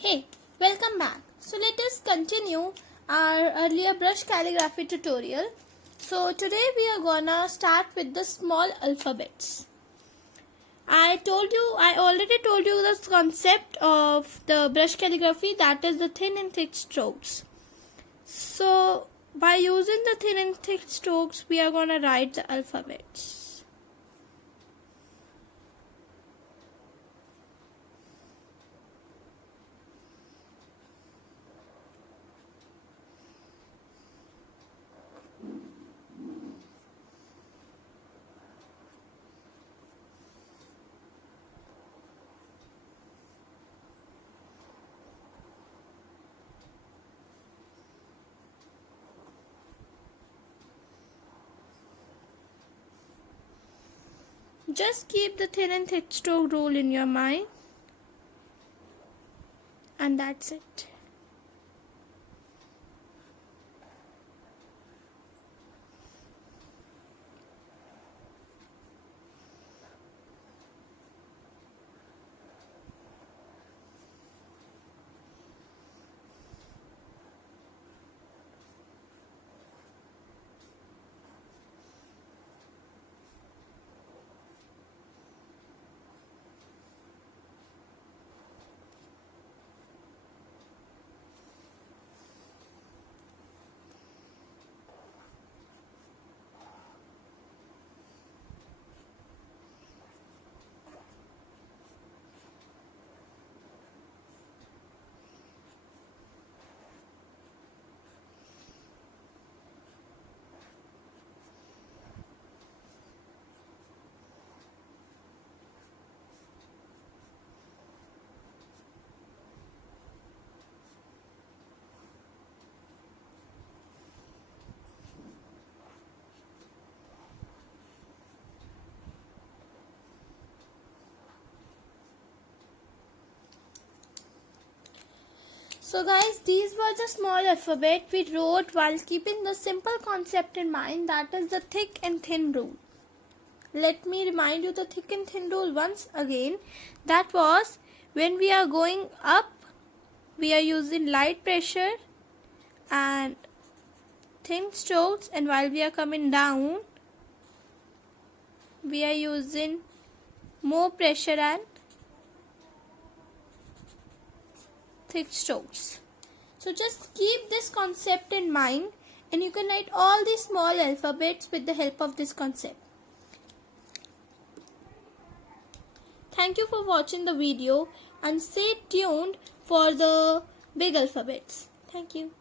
Hey, welcome back. So let us continue our earlier brush calligraphy tutorial. So today we are gonna start with the small alphabets. I already told you the concept of the brush calligraphy, that is the thin and thick strokes. So by using the thin and thick strokes, we are gonna write the alphabets. Just keep the thin and thick stroke rule in your mind, and that's it. So guys, these were the small alphabet we wrote while keeping the simple concept in mind, that is the thick and thin rule. Let me remind you the thick and thin rule once again. That was, when we are going up, we are using light pressure and thin strokes, and while we are coming down, we are using more pressure and thick strokes. So just keep this concept in mind, and you can write all these small alphabets with the help of this concept. Thank you for watching the video, and stay tuned for the big alphabets. Thank you.